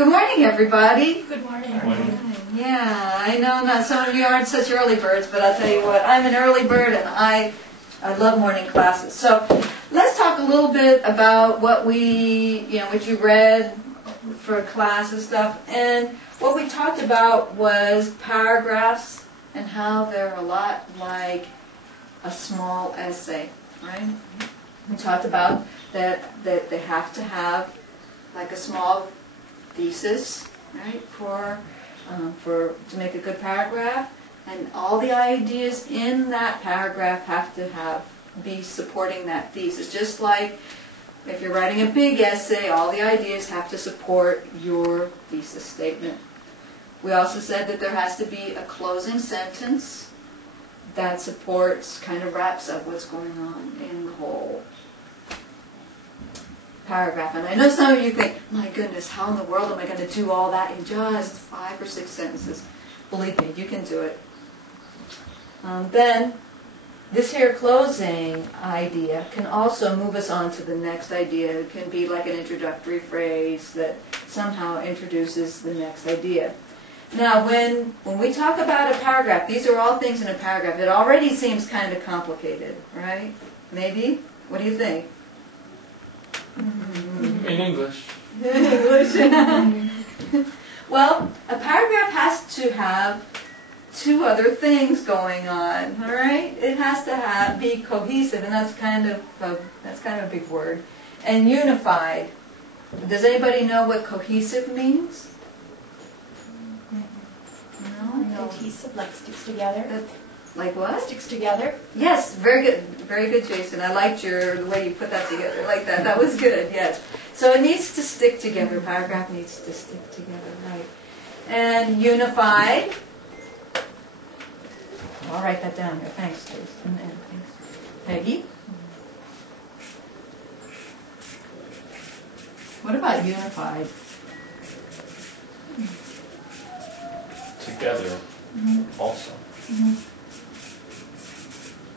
Good morning, everybody. Good morning. Good morning. Yeah, I know not some of you aren't such early birds, but I'll tell you what, I'm an early bird and I love morning classes. So let's talk a little bit about what what you read for class and stuff. And what we talked about was paragraphs and how they're a lot like a small essay, right? We talked about that they have to have like a small thesis, right, to make a good paragraph, and all the ideas in that paragraph have to be supporting that thesis. Just like if you're writing a big essay, all the ideas have to support your thesis statement. We also said that there has to be a closing sentence that supports, kind of wraps up what's going on in the whole paragraph. And I know some of you think, my goodness, how in the world am I going to do all that in just 5 or 6 sentences? Believe me, you can do it. Then, this here closing idea can also move us on to the next idea. It can be like an introductory phrase that somehow introduces the next idea. Now, when we talk about a paragraph, these are all things in a paragraph. It already seems kind of complicated, right? Maybe? What do you think? In English. Well, a paragraph has to have 2 other things going on, all right? It has to be cohesive, and that's kind of a big word. And unified. Does anybody know what cohesive means? No? Cohesive, like sticks together. Like what? Sticks together. Yes, very good, Jason. I liked the way you put that together like that. That was good, yes. So it needs to stick together. A paragraph needs to stick together, right? And unified. I'll write that down here. Thanks, Jason. And thanks. Peggy? What about unified? Together, also.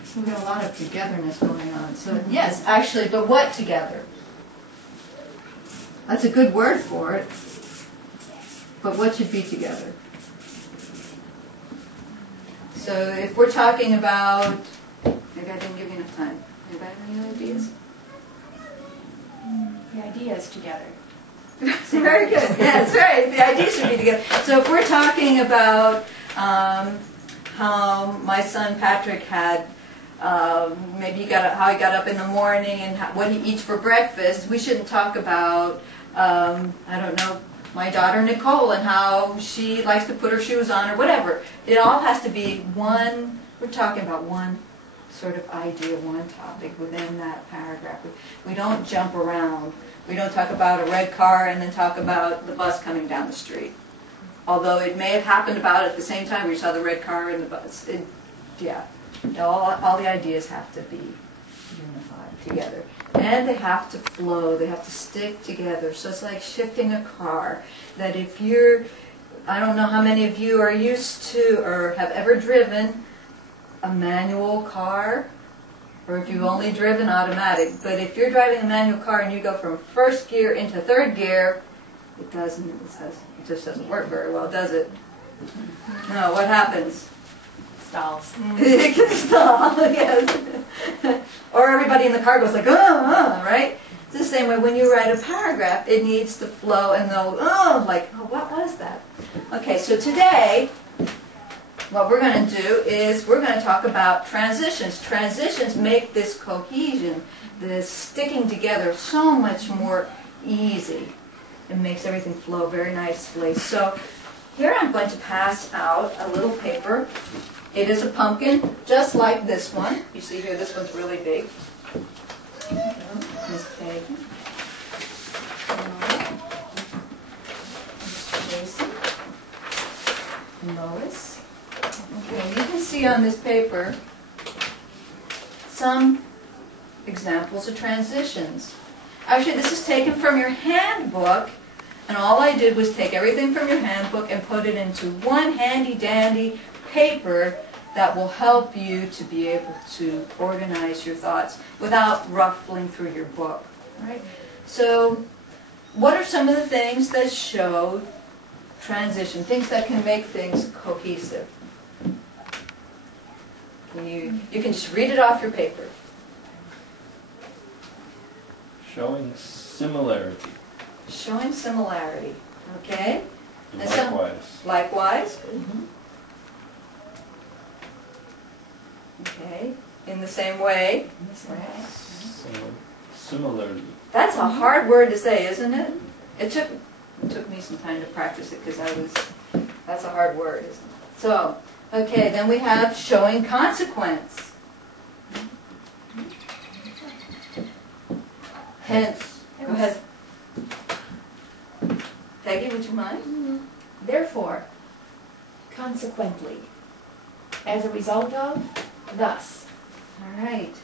So we have a lot of togetherness going on. So yes, actually, but what together? That's a good word for it. But what should be together? So if we're talking about, maybe I didn't give you enough time. Anybody have any ideas? The ideas together. Very good. Yeah, that's right. The ideas should be together. So if we're talking about how my son Patrick had maybe how he got up in the morning and what he eats for breakfast, we shouldn't talk about, I don't know, my daughter Nicole and how she likes to put her shoes on or whatever. It all has to be we're talking about one sort of idea, one topic within that paragraph. We don't jump around. We don't talk about a red car and then talk about the bus coming down the street. Although it may have happened about at the same time we saw the red car and the bus. All the ideas have to be unified together. And they have to flow, they have to stick together. So it's like shifting a car. That if I don't know how many of you are used to or have ever driven a manual car, or if you've only driven automatic. But if you're driving a manual car and you go from 1st gear into 3rd gear, it just doesn't work very well, does it? No, what happens? Stalls. It can stall, yes. Or everybody in the car goes like, right? It's the same way when you write a paragraph, it needs to flow and go, what was that? Okay, so today, what we're going to do is we're going to talk about transitions. Transitions make this cohesion, this sticking together so much more easy. It makes everything flow very nicely. So here I'm going to pass out a little paper. It is a pumpkin, just like this one. You see here, this one's really big. Miss Peggy. Mr. Jason. Lois. Okay, you can see on this paper some examples of transitions. Actually, this is taken from your handbook, and all I did was take everything from your handbook and put it into one handy-dandy paper that will help you to be able to organize your thoughts without ruffling through your book. Right? So what are some of the things that show transition, things that can make things cohesive? You can just read it off your paper. Showing similarity. Showing similarity, okay? And And some- likewise. Likewise. Okay, in the same way. Similarly. That's a hard word to say, isn't it? It took me some time to practice it because that's a hard word, isn't it? So, okay, then we have showing consequence. Hence, go ahead. Peggy, would you mind? Therefore, consequently, as a result of, thus. All right.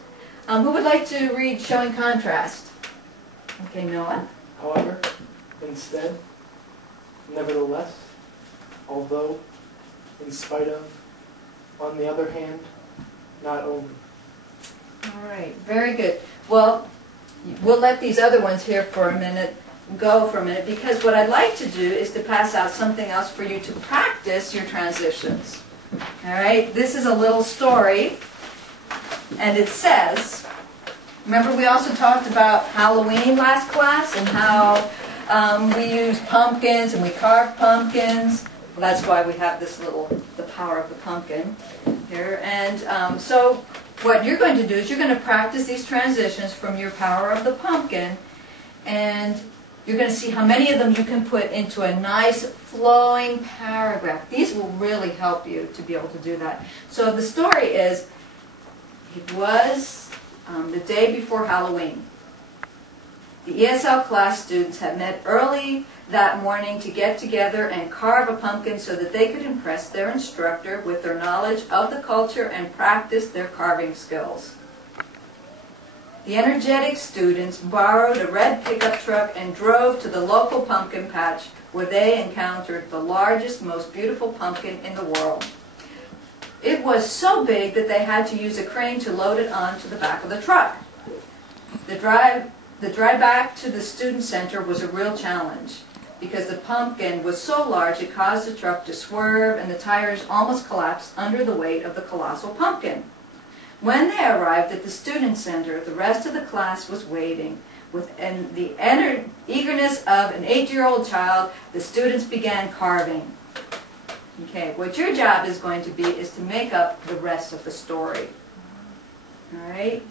Who would like to read showing contrast? Okay, Noah. However, instead, nevertheless, although, in spite of, on the other hand, not only. All right, very good. Well, we'll let these other ones here for a minute go for a minute, because what I'd like to do is to pass out something else for you to practice your transitions. All right, this is a little story, and it says, remember we also talked about Halloween last class and how we use pumpkins and we carve pumpkins. Well, that's why we have this little, the power of the pumpkin here. And so what you're going to do is you're going to practice these transitions from your power of the pumpkin, and you're going to see how many of them you can put into a nice flowing paragraph. These will really help you to be able to do that. So the story is, it was the day before Halloween. The ESL class students had met early that morning to get together and carve a pumpkin so that they could impress their instructor with their knowledge of the culture and practice their carving skills. The energetic students borrowed a red pickup truck and drove to the local pumpkin patch, where they encountered the largest, most beautiful pumpkin in the world. It was so big that they had to use a crane to load it onto the back of the truck. The drive back to the student center was a real challenge, because the pumpkin was so large it caused the truck to swerve and the tires almost collapsed under the weight of the colossal pumpkin. When they arrived at the student center, the rest of the class was waiting. With the eagerness of an 8-year-old child, the students began carving. Okay, what your job is going to be is to make up the rest of the story. All right?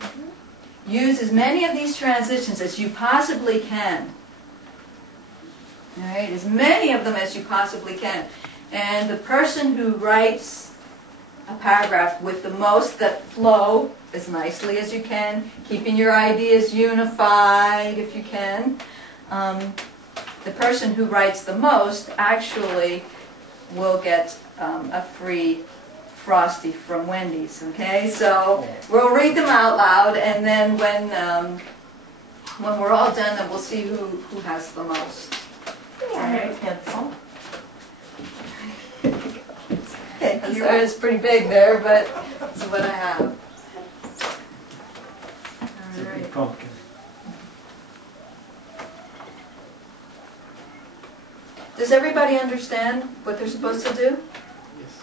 Use as many of these transitions as you possibly can. All right, as many of them as you possibly can. And the person who writes a paragraph with the most that flow as nicely as you can, keeping your ideas unified if you can, the person who writes the most actually will get a free Frosty from Wendy's, okay? So we'll read them out loud, and then when we're all done, then we'll see who has the most. I have a pencil. Okay, it's pretty big there, but that's what I have. It's a All big right. pumpkin. Does everybody understand what they're supposed to do? Yes.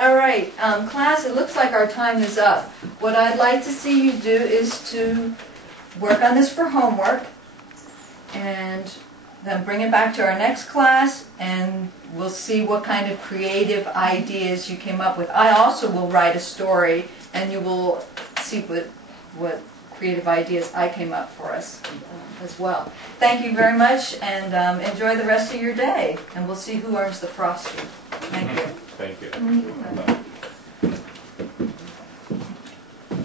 All right, class, it looks like our time is up. What I'd like to see you do is to work on this for homework, and then bring it back to our next class, and we'll see what kind of creative ideas you came up with. I also will write a story, and you will see what creative ideas I came up for us as well. Thank you very much, and enjoy the rest of your day, and we'll see who earns the Frosty. Thank you. Thank you.